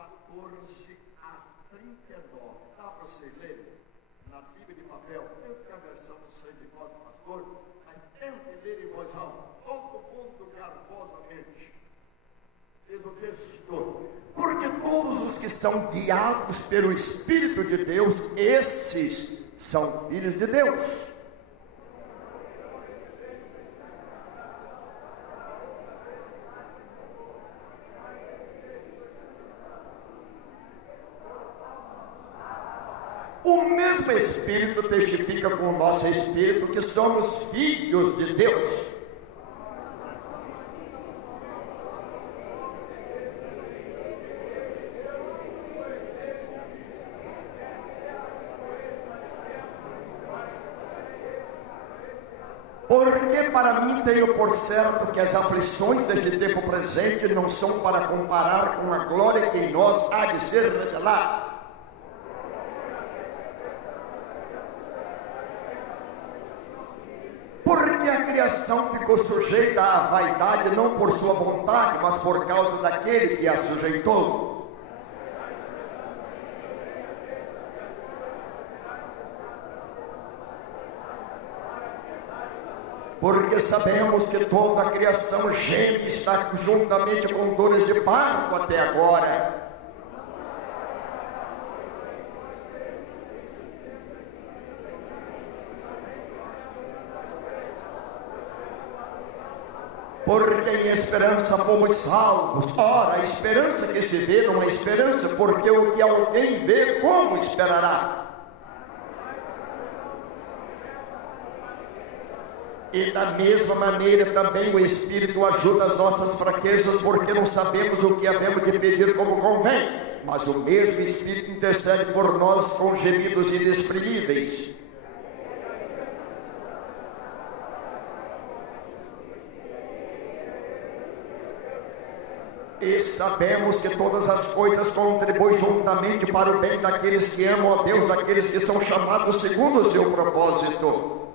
14 a 39. Dá para você ler na Bíblia de papel? Eu tenho a versão do Senhor de modo pastor, mas tente ler em voz alta. Todo mundo garbosamente. Diz o texto: porque todos os que são guiados pelo Espírito de Deus, estes são filhos de Deus. O mesmo Espírito testifica com o nosso Espírito que somos filhos de Deus. Porque para mim tenho por certo que as aflições deste tempo presente não são para comparar com a glória que em nós há de ser revelada. Porque a criação ficou sujeita à vaidade não por sua vontade, mas por causa daquele que a sujeitou. Porque sabemos que toda a criação geme e está juntamente com dores de parto até agora. Porque em esperança fomos salvos. Ora, a esperança que se vê não é esperança, porque o que alguém vê, como esperará? E da mesma maneira também o Espírito ajuda as nossas fraquezas, porque não sabemos o que havemos de pedir como convém, mas o mesmo Espírito intercede por nós com gemidos inexprimíveis. E sabemos que todas as coisas contribuem juntamente para o bem daqueles que amam a Deus, daqueles que são chamados segundo o seu propósito.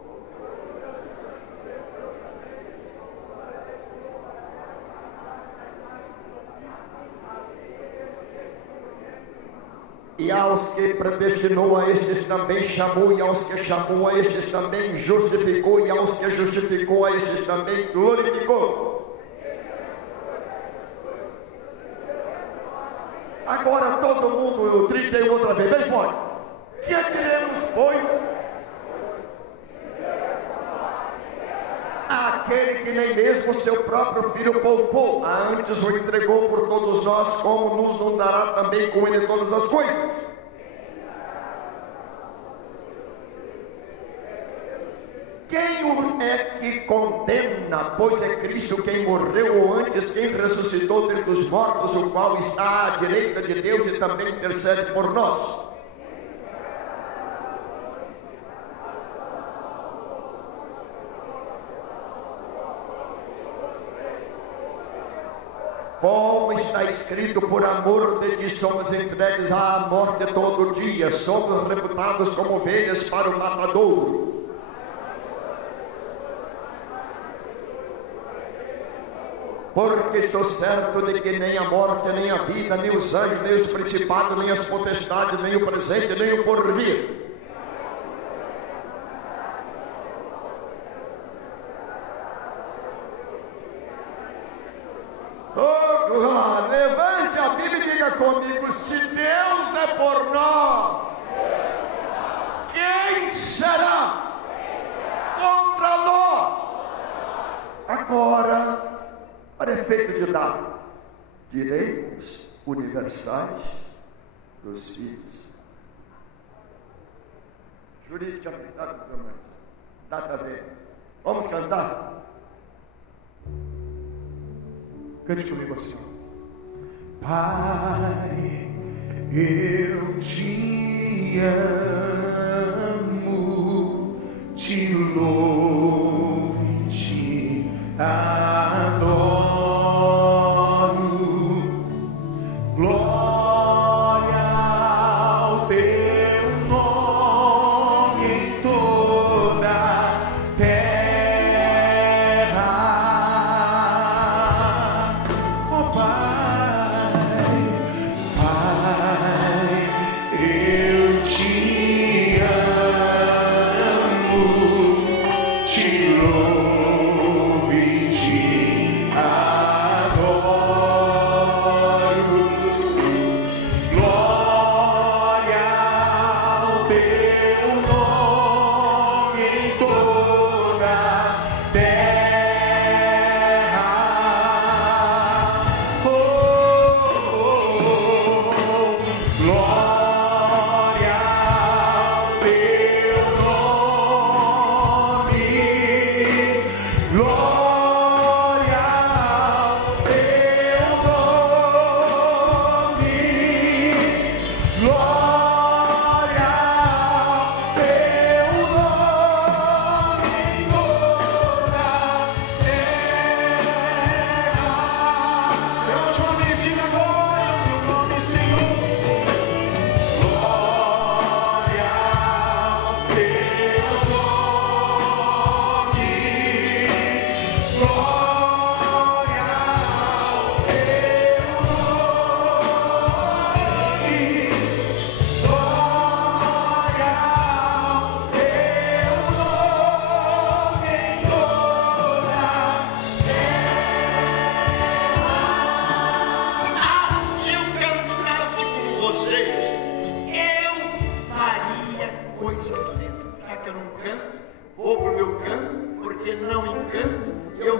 E aos que predestinou, a estes também chamou, e aos que chamou, a estes também justificou, e aos que justificou, a estes também glorificou. Agora todo mundo, eu 31 outra vez, bem forte. Que atiremos, pois, aquele que nem mesmo seu próprio filho poupou, antes o entregou por todos nós, como nos não dará também com ele todas as coisas? Quem o é que condena? Pois é Cristo quem morreu, ou antes quem ressuscitou dentre os mortos, o qual está à direita de Deus e também intercede por nós. Como está escrito, por amor de ti somos entregues à morte todo dia, somos reputados como ovelhas para o matadouro. Porque estou certo de que nem a morte, nem a vida, nem os anjos, nem os principados, nem as potestades, nem o presente, nem o porvir. Oh, glória! Levante a Bíblia e diga comigo: se Deus é por nós, quem será contra nós? Agora, para efeito didático, direitos universais dos filhos. Juridicamente, dá para ver. Vamos cantar? Cante comigo assim. Pai, eu te amo, te louvo e te adoro. Glória ao teu nome em toda a terra. Oh Pai, Pai.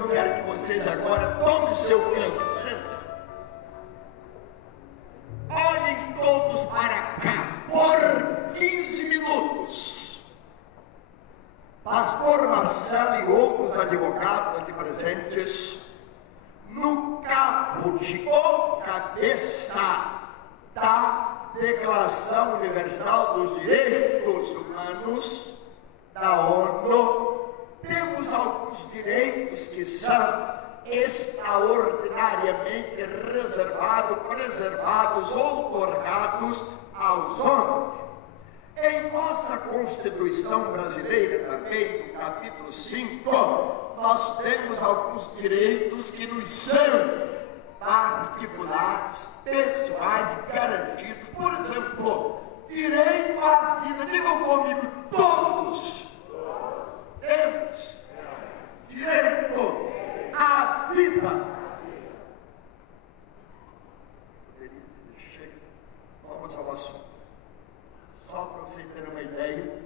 eu quero que vocês agora tomem o seu canto. Senta. Olhem todos para cá por 15 minutos. Pastor Marcelo e outros advogados aqui presentes, no caput ou cabeça da Declaração Universal dos Direitos Humanos da ONU, temos alguns direitos que são extraordinariamente reservados, preservados, outorgados aos homens. Em nossa Constituição brasileira também, no capítulo 5, nós temos alguns direitos que nos são particulares, pessoais, garantidos. Por exemplo, direito à vida. Digam comigo, todos temos direito à vida. Vamos ao assunto. Só para vocês terem uma ideia,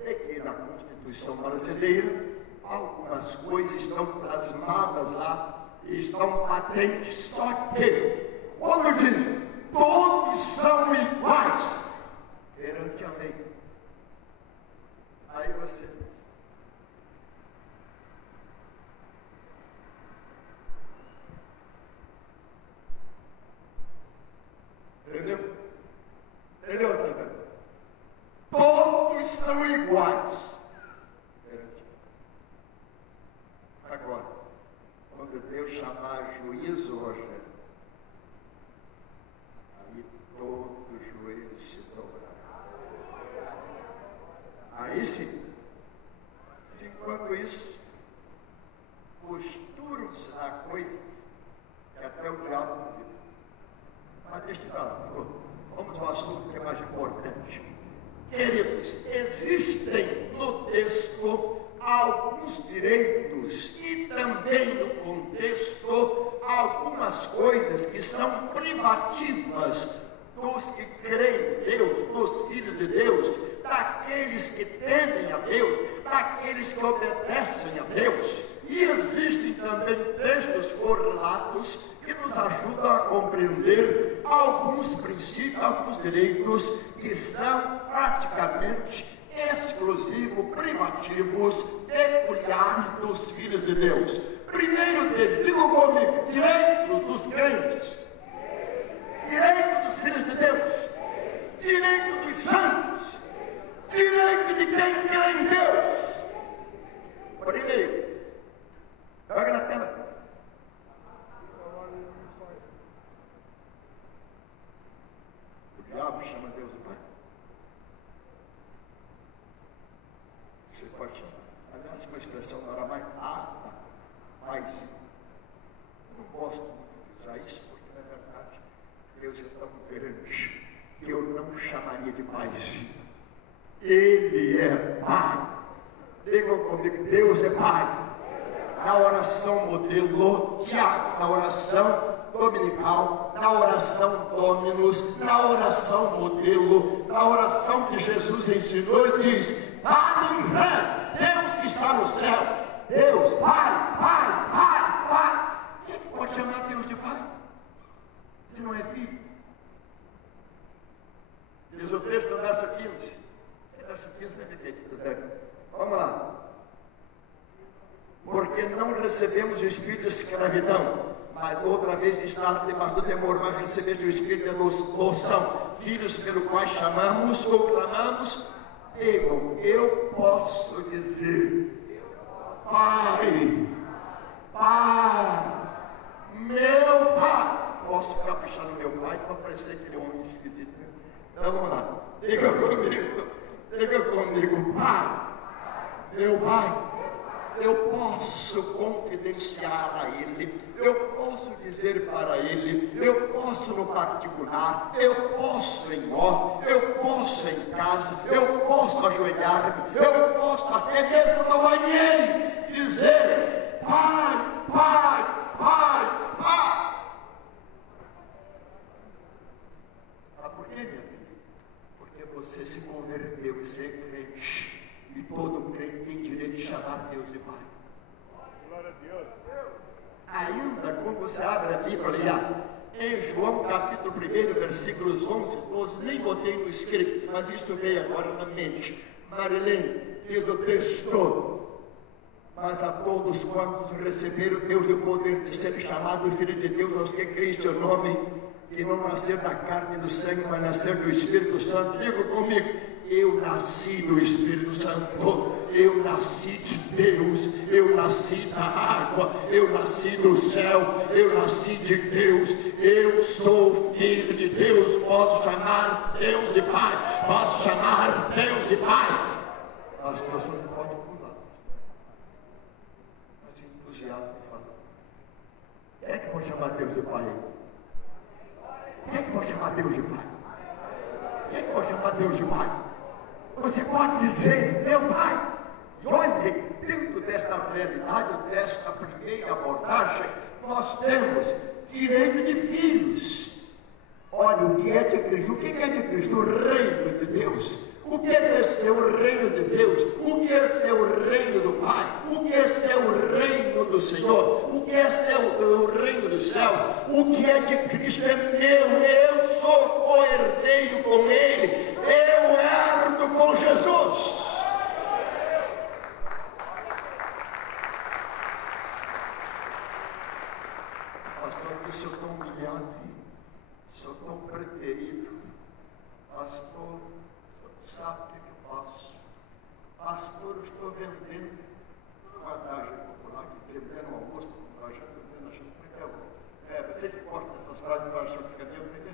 é que na Constituição brasileira, algumas coisas estão plasmadas lá, estão patentes, só que, quando diz, todos são iguais perante a lei. Aí você... Entendeu? Entendeu, Santana? Todos são iguais. Agora, quando Deus chamar juízo, Rogério, aí todo joelho se dobrará. Aí sim. Enquanto isso, costuram-se na coisa que até o diabo não viu. Mas deixa eu falar, vamos ao assunto que é mais importante. Queridos, existem no texto alguns direitos e também no contexto algumas coisas que são privativas dos que creem em Deus, dos filhos de Deus, daqueles que temem a Deus, daqueles que obedecem a Deus. E existem também textos correlatos que nos ajudam a compreender alguns princípios, alguns direitos que são praticamente exclusivos, privativos, peculiares dos filhos de Deus. Primeiro deles, digam comigo, direito dos crentes, direito dos filhos de Deus, direito dos santos, direito de quem crê em Deus. Primeiro, pega na tela. O diabo chama Deus de Pai. Você pode chamar. Aliás, uma expressão não era mais paizinho. Eu não gosto muito de usar isso, porque na verdade Deus é tão grande que eu não chamaria de paizinho. Ele é Pai. Digam comigo, Deus é Pai. Na oração modelo, Tiago, na oração dominical, na oração Dominus, na oração modelo, na oração que Jesus ensinou, ele diz: Pai, Deus que está no céu, Deus, Pai, Pai, Pai, Pai. Quem pode chamar Deus de Pai? Se não é filho? Diz o texto no verso 15. Verso 15 deve ter. Vamos lá. Porque não recebemos o espírito de escravidão, mas outra vez estar debaixo do temor, mas recebemos o espírito de adoção, filhos pelo qual chamamos ou clamamos. Eu posso dizer: Pai, Pai, meu Pai. Posso caprichar no meu Pai para parecer aquele homem esquisito. Então vamos lá, diga comigo, Pai, meu Pai. Eu posso confidenciar a Ele, eu posso dizer para Ele, eu posso no particular, eu posso em off, eu posso em casa, eu posso ajoelhar-me, eu posso até mesmo no banheiro dizer: Pai, Pai, Pai, Pai. Ah, por quê, minha filha? Porque você se converteu, você é crente. E todo crente tem direito de chamar Deus de Pai. Glória a Deus. quando você abre a Bíblia, leia em João capítulo 1, versículos 11 e 12, nem botei no script, mas isto veio agora na mente. Marilene, diz o texto: mas a todos quantos receberam, Deus deu o poder de ser chamado Filho de Deus, aos que creem em seu nome, que não nasceram da carne e do sangue, mas nasceram do Espírito Santo. Diga comigo: eu nasci do Espírito Santo, eu nasci de Deus, eu nasci da água, eu nasci do céu, eu nasci de Deus, eu sou filho de Deus, posso chamar Deus de Pai, posso chamar Deus de Pai. As pessoas não podem pular, mas entusiasmo fala: quem é que pode chamar Deus de Pai? Quem é que pode chamar Deus de Pai? Quem é que pode chamar Deus de Pai? Você pode dizer: meu Pai. E olha, dentro desta realidade, desta primeira abordagem, nós temos direito de filhos. Olha, o que é de Cristo? O que é de Cristo? O reino de Deus. O que é ser o reino de Deus? O que é ser o reino do Pai? O que é ser o reino do Senhor? O que é ser o reino do céu? O que é de Cristo é meu, eu sou co-herdeiro com Ele, eu herdo com Jesus. Pastor, eu sou tão humilhado, sou tão preterido. Pastor, sabe o que eu faço? Pastor, eu estou vendendo uma adagem popular, vendendo um almoço, você que gosta dessas frases, eu acho que cadê o bebê?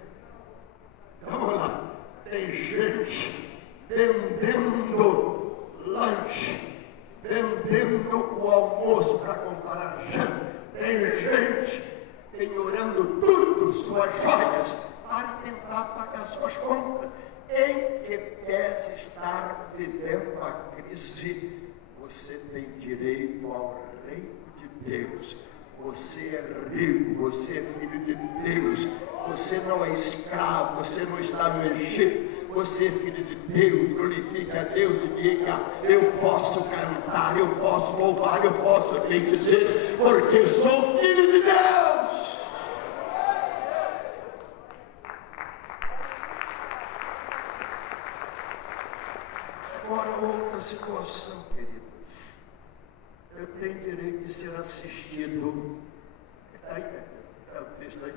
Vamos lá. Tem gente vendendo lanche, vendendo o almoço para comprar janta. Tem gente penhorando tudo, suas joias, para tentar pagar suas contas. Em que quer estar vivendo a crise, você tem direito ao reino de Deus. Você é rico, você é filho de Deus, você não é escravo, você não está no Egito, você é filho de Deus. Glorifique a Deus e diga: eu posso cantar, eu posso louvar, eu posso dizer, porque sou filho de Deus. Agora, outra situação, queridos. Eu tenho direito de ser assistido. Aí, o texto aí.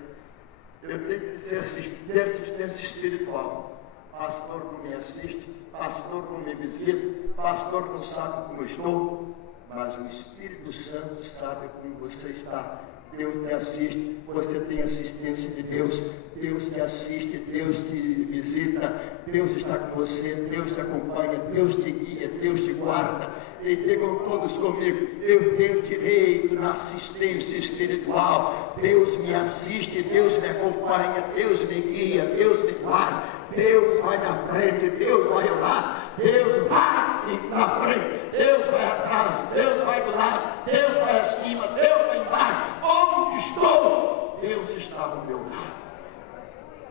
Eu tenho que ser de assistência espiritual. Pastor não me assiste, pastor não me visita, pastor não sabe como eu estou, mas o Espírito Santo sabe como você está. Deus te assiste, você tem assistência de Deus, Deus te assiste, Deus te visita, Deus está com você, Deus te acompanha, Deus te guia, Deus te guarda. E digam todos comigo: eu tenho direito na assistência espiritual. Deus me assiste, Deus me acompanha, Deus me guia, Deus me guarda. Deus vai na frente, Deus vai lá, Deus vai na frente, Deus vai atrás, Deus vai do lado, Deus vai acima, Deus vai embaixo. Onde estou, Deus está ao meu lado.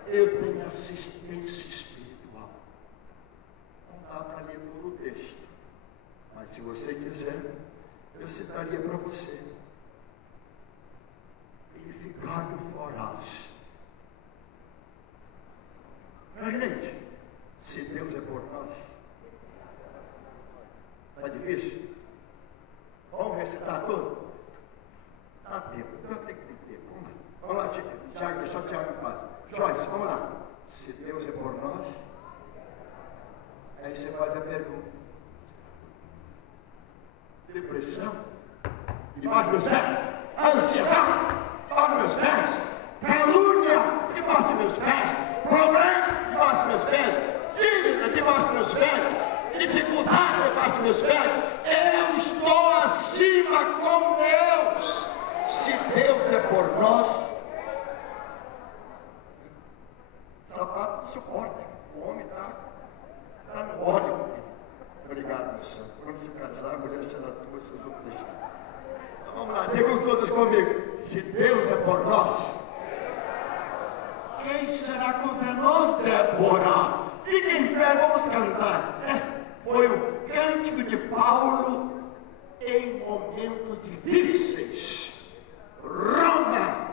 Eu tenho assistência espiritual. Não dá para ler todo o texto, mas se você quiser, eu citaria para você: Edificado Foraz. Mas, gente, se Deus é por nós, está difícil? Vamos recitar tudo? Dá tempo, então tem que ter tempo. Vamos lá, Tiago, deixa o Tiago em paz. Joyce, vamos lá. Se Deus é por nós, aí você faz a pergunta: depressão? Debaixo dos meus pés? Ansiedade? Debaixo dos meus pés? Calúnia? Debaixo dos meus pés? Problema? Debaixo dos meus pés? Dívida? Debaixo dos meus pés? Dificuldade? Debaixo dos meus pés? Eu estou acima com Deus. Se Deus é por nós, sapato não suporta. O homem está no óleo. Obrigado, meu senhor. Quando se casar, a mulher será tua, seus outros deixar. Então vamos lá, digam todos comigo: se Deus é por nós, quem será contra nós, Débora? Fiquem em pé, vamos cantar. Este foi o cântico de Paulo em momentos difíceis. Roma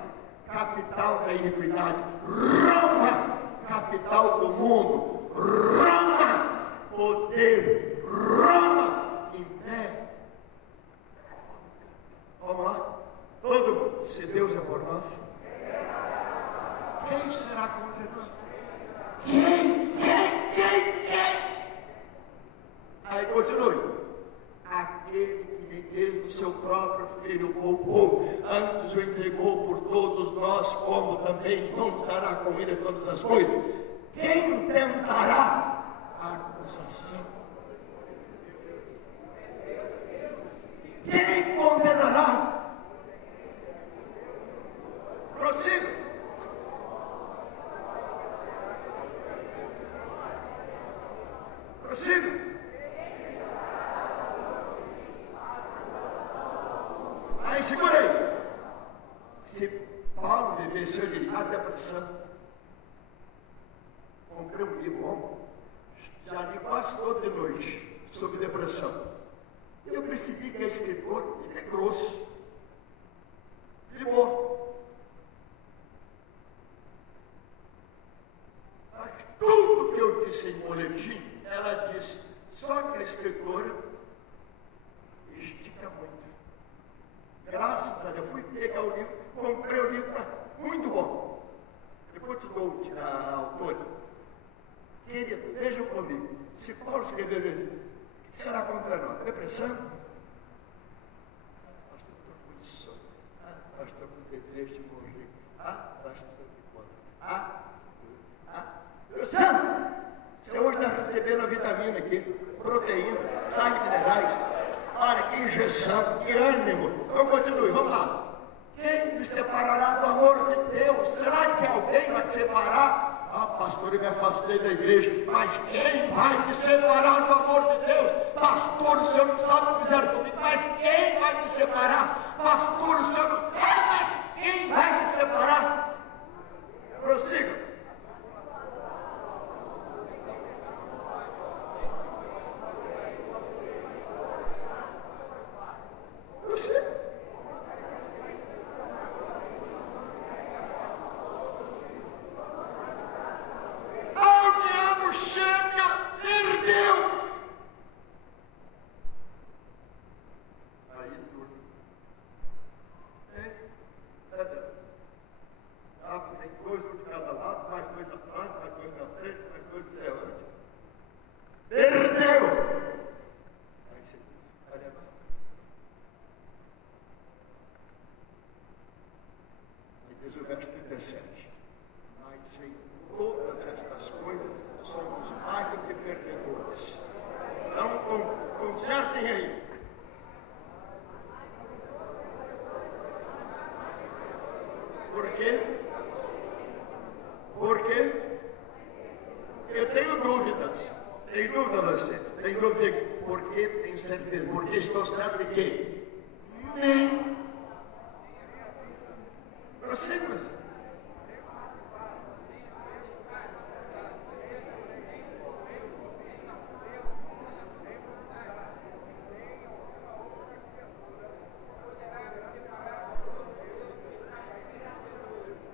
capital da iniquidade. Roma, capital do mundo. Roma, poder. Roma, império. Vamos lá? Todo mundo. Se Deus é por nós, quem será contra nós? Quem? Aí continue. Aquele que nem mesmo o seu próprio filho poupou, antes o entregou por todos nós, como também não dará com ele todas as coisas. Quem tentará a acusação? Quem condenará? Prossiga. Prossiga. Aí segurei. Se Paulo vivesse a depressão, comprei um livro ontem, já li quase toda de noite sobre depressão. Eu percebi que é escritor, ele é grosso, de boa. Mas tudo que eu disse em boletim, ela disse, só que a escritora estica muito. Graças a Deus, fui pegar o livro, comprei o livro, muito bom. Depois te dou a autora. Querido, vejam comigo, se Paulo escreveu isso, o que será contra nós? Depressão? Nós estamos com isso. Nós estamos com desejo de morrer. Nós estamos com depressão! Você hoje está recebendo a vitamina aqui, proteína, sais minerais. Olha, que injeção, que ânimo. Então continue, vamos lá. Quem me separará do amor de Deus? Será que alguém vai separar? Pastor, eu me afastei da igreja. Mas quem vai te separar do amor de Deus? Pastor, o senhor não sabe o que fizeram comigo. Mas quem vai te separar? Pastor, o senhor não... Mas quem vai te separar? Prossiga. O verso 37. Mas em todas estas coisas somos mais do que perdedores. Então consertem aí. Por quê? Porque eu tenho dúvidas. Tem dúvida você? Tem dúvida de por que tem certeza? Porque estou certo de quê? Nem. Prossiga.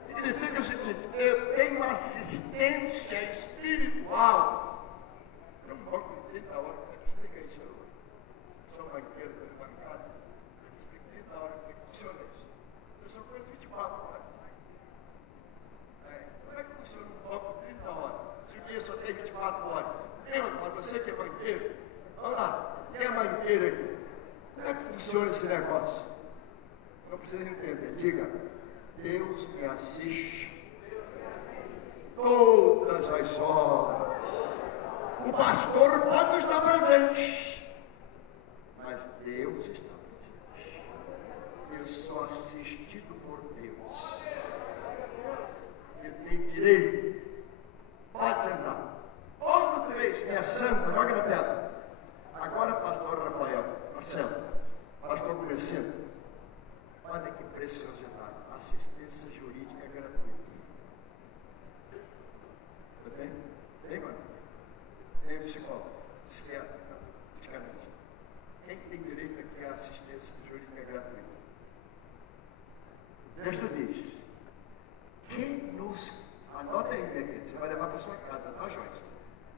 Significa o seguinte, eu tenho assistência espiritual. Eu não banco de 30 horas, como é que explica isso? Eu sou banqueiro da bancada, eu explico 30 horas como é que funciona isso. Eu sou coisa 24 horas. Como é que funciona um banco 30 horas? Se o dia só tem 24 horas. Mas você que é banqueiro, vamos lá, quem é banqueiro aqui? Como é que funciona esse negócio? Não precisa entender, diga. Deus me assiste todas as horas. O pastor pode não estar presente, mas Deus está presente. Eu sou assistido por Deus. Eu tenho direito. Pode sentar. Ponto 3, minha santa, joga na tela. Agora, pastor Rafael, Marcelo, pastor Comecendo, olha que preciosidade. Assistência jurídica gratuita. Tem? Tem, mano? Tem psicólogo, psicanalista. Quem tem direito aqui à assistência jurídica gratuita? O texto diz: você vai levar para sua casa, tá, Joyce?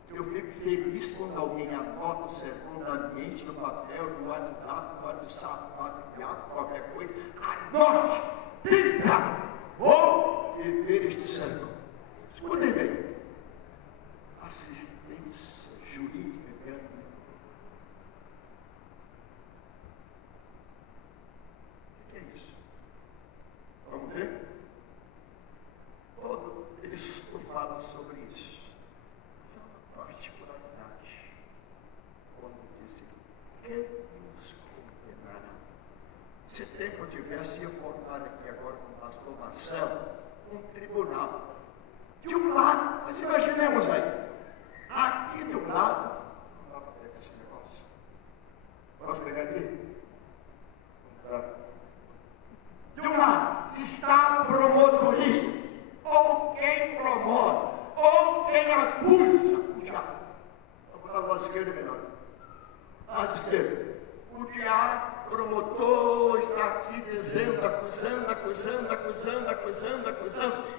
Eu fico feliz quando alguém anota o sermão da mente, no papel, no WhatsApp, no sapato, qualquer coisa. Anote! Pinta! Vou viver este sermão. Escutem bem. Assistência jurídica grande. O que é isso? Vamos ver? Todo texto fala sobre isso. Essa é uma particularidade. Quando dizem, quem nos condenará? Se tempo eu tivesse, ia formar aqui agora com o pastor Marcelo, um tribunal. De um lado, mas imaginemos aí, aqui de um lado, não dá para pegar esse negócio. Posso pegar aqui? Não dá. De um lado está a promotoria, ou quem promove, ou quem acusa o diabo. Vamos para o lado esquerdo melhor. Lado esquerdo. O diabo, promotor, está aqui dizendo, acusando,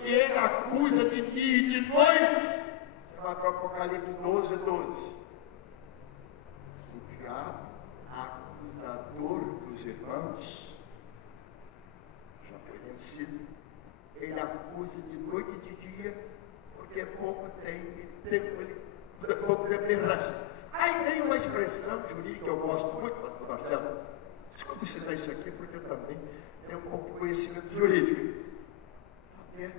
e ele acusa de dia e de noite. Você vai para o Apocalipse 12, 12. O diabo, acusador dos irmãos, já foi vencido. Ele acusa de noite e de dia, porque pouco tempo ele resta. Aí vem uma expressão jurídica que eu gosto muito, pastor Marcelo. Desculpe citar isso aqui, porque eu também tenho um pouco de conhecimento jurídico. Sabe?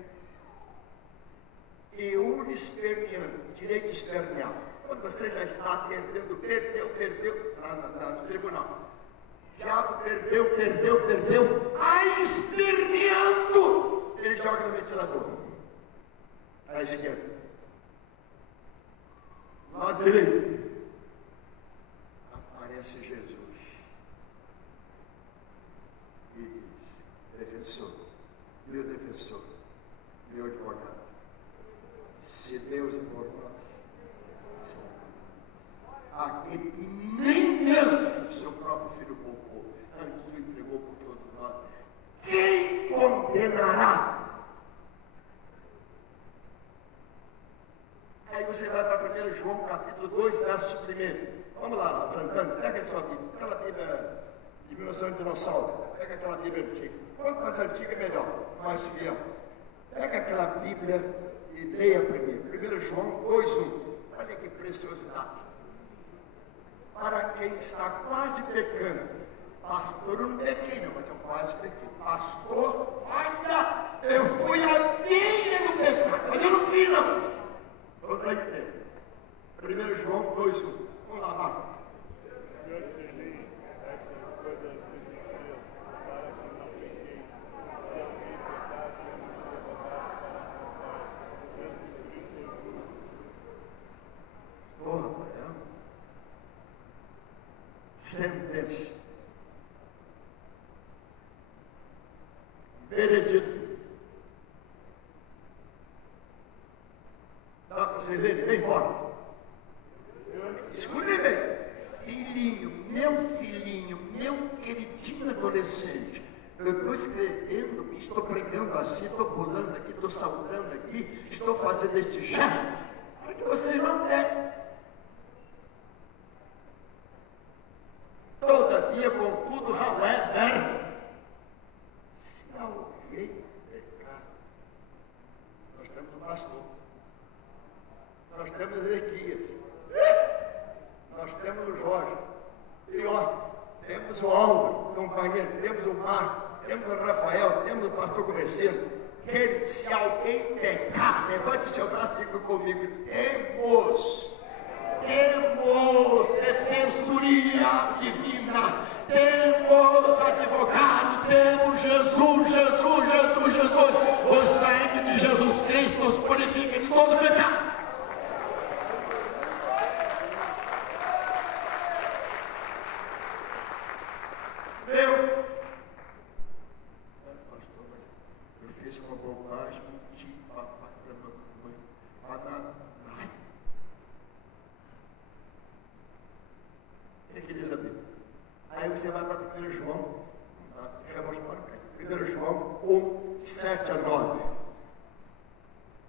Iuris permeando, direito esperneal. Quando você já está perdeu no tribunal. O diabo perdeu. Aí esperneando, ele joga no ventilador. À esquerda. Lado direito. Aparece Jesus e diz, defensor, meu advogado, se Deus é por nós, aquele que nem mesmo o seu próprio filho poupou, antes o entregou por todos nós, quem condenará? Aí você vai para 1 João capítulo 2, verso 1. Vamos lá, Santana, pega a sua Bíblia, aquela Bíblia de 1909, pega aquela Bíblia antiga. Quanto mais antiga, melhor, mais fiel. Pega aquela Bíblia e leia primeiro. 1 João 2:1. Olha que preciosidade. Para quem está quase pecando, pastor, eu não pequei, não, mas eu quase pequei. Pastor, olha, eu fui a minha do pecado, mas eu não fiz, não. Vamos lá entender. 1 João 2:1. Vamos lá, Marcos. Rafael. Sentença. Veredito. Dá para você ler bem forte. Escute bem. Filhinho, meu queridinho adolescente. Eu estou escrevendo, estou pregando assim, estou pulando aqui, estou saltando aqui, estou fazendo este gesto, para que vocês não peguem. Todavia, contudo, however, se alguém pecar, nós temos um pastor, nós temos Ezequias, nós temos o Jorge, pior, temos o Álvaro, companheiro, temos o Marco, temos o Rafael, temos o pastor Comerciano. Que se alguém pecar, levante seu braço e diga comigo, temos defensoria divina, temos advogado, temos Jesus, o sangue de Jesus Cristo nos purifica de todo pecado. Eu fiz uma bobagem, menti, papai, para mamãe, para o que diz a Bíblia? Aí você vai para 1 João, já vou para cá. 1 João 1, 7 a 9.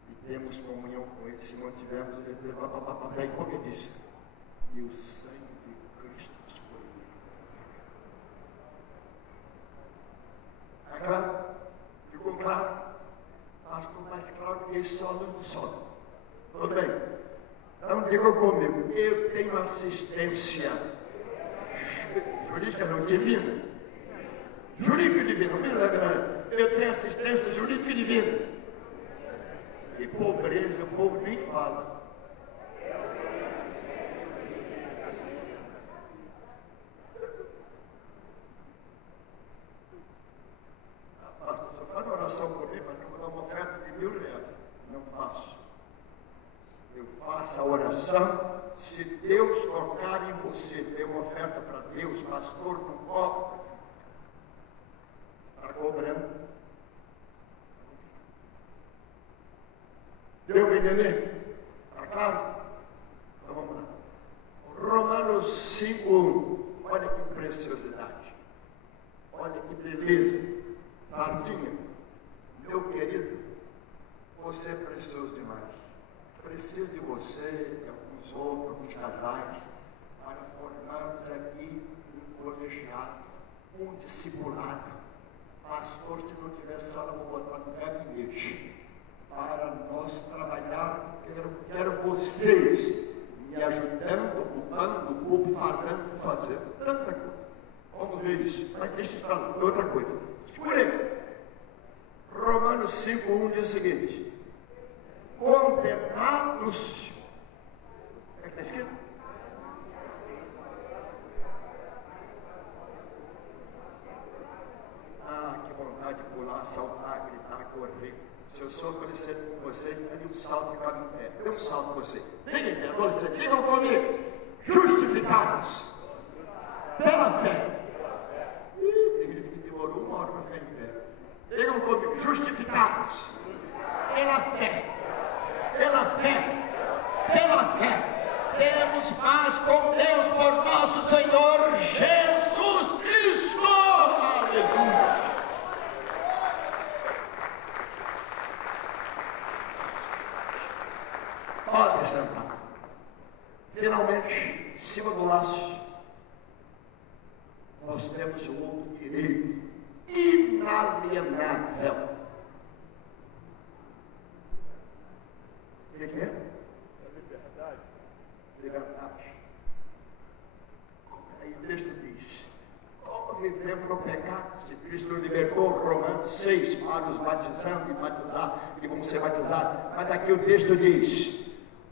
E temos comunhão com tivemos, daí como ele disse, e o sangue de Cristo nos purifica. É claro? Ficou claro? Pastor, mais claro que isso só não sobe. Tudo bem? Então diga comigo, eu tenho assistência jurídica não divina. Jurídica divina, eu tenho assistência jurídica divina. E pobreza, o povo nem fala. Pastor, só faz uma oração comigo, mas eu vou dar uma oferta de R$1.000. Não faço. Eu faço a oração. Se Deus tocar em você, dê uma oferta para Deus, pastor, não cobra. Está cobrando. Deu para entender? Está claro? Então vamos lá. Romanos 5:1. Olha que preciosidade. Olha que beleza. Sardinha, meu querido, você é precioso demais. Preciso de você, de alguns outros, alguns casais, para formarmos aqui um colegiado, um discipulado. Pastor, se não tiver sala, vou botar no gabinete. Para nós trabalhar, quero vocês me ajudando, ocupando o povo, falando, fazendo tanta coisa. Vamos ver isso. Mas deixa eu falar outra coisa. Escure. Romanos 5:1 diz o seguinte: condenados. É que está escrito? Ah, que vontade de pular, saltar, gritar, correr. Se eu sou adolescente com você, daria um salto e cabe em pé. Dê um salto com você. Digam, adolescente, digam comigo. Justificados pela fé. Demorou uma hora para ficar em pé. Digam comigo. Justificados pela fé. Pela fé. Pela fé. Temos paz com Deus por nosso Senhor Jesus Cristo. Aleluia. Pode sentar. Finalmente, em cima do laço, nós temos o outro direito inalienável. O que é? Liberdade. Liberdade. Aí o texto diz: como vivemos no pecado? Se Cristo libertou, Romanos 6, para os batizando e batizar, que vão ser batizados. Mas aqui o texto diz: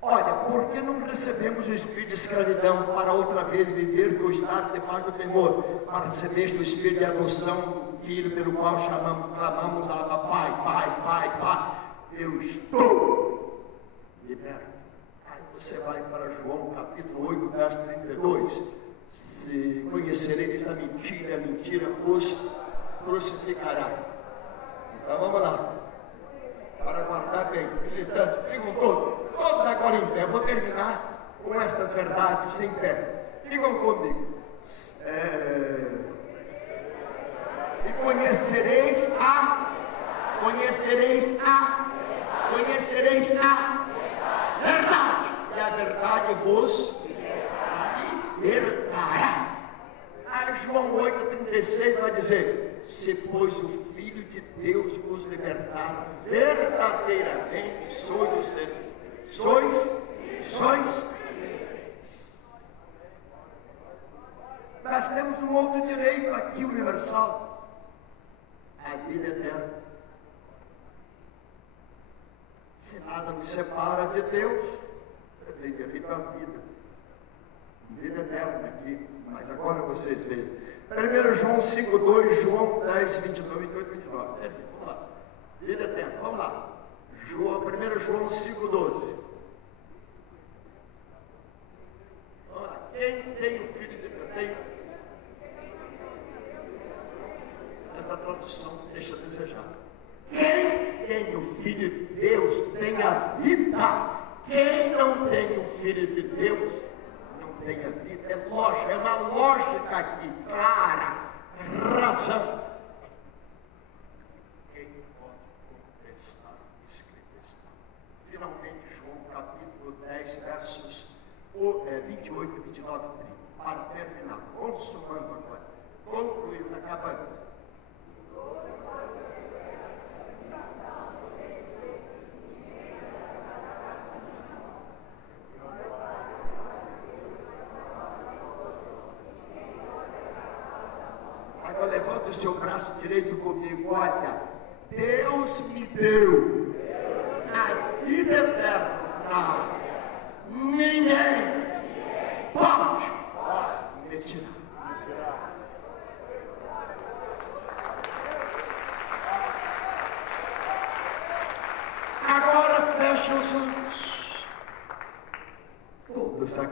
olha, por que não recebemos o espírito de escravidão para outra vez viver do estado debaixo do temor, para receber o espírito de adoção do filho, pelo qual clamamos a Pai, Pai, Pai, Pai. Eu estou liberto. Aí você vai para João capítulo 8, verso 32. Se conhecereis a mentira os crucificará. Então vamos lá. Para guardar bem, visitante, digam todos agora em pé. Vou terminar com estas verdades em pé. Digam comigo. E conhecereis a verdade. E a verdade vos libertará. João 8,36 vai dizer: se pois o Filho de Deus vos libertar, verdadeiramente sois nós temos um outro direito aqui universal: a vida eterna. Se nada nos separa de Deus, eu tenho direito à vida eterna aqui. Mas agora vocês veem. 1 João 5,2, João 10, 29, 28, 29. Vamos lá. Vida eterna. Vamos lá. 1 João 5,12. Vamos lá. Quem tem o Filho de Deus? Esta tradução deixa a desejar. Quem tem o Filho de Deus tem a vida. Quem não tem o Filho de Deus não tem a vida. É lógica, é uma lógica aqui, clara, razão. Quem pode contestar o que escrito está? Finalmente, João capítulo versos 28, 29 e 30. Para terminar, consumando agora, concluindo, acabando. Agora levanta o seu braço direito comigo, olha, Deus me deu a vida eterna, ninguém pode me tirar. Agora fecha os olhos, todos aqui.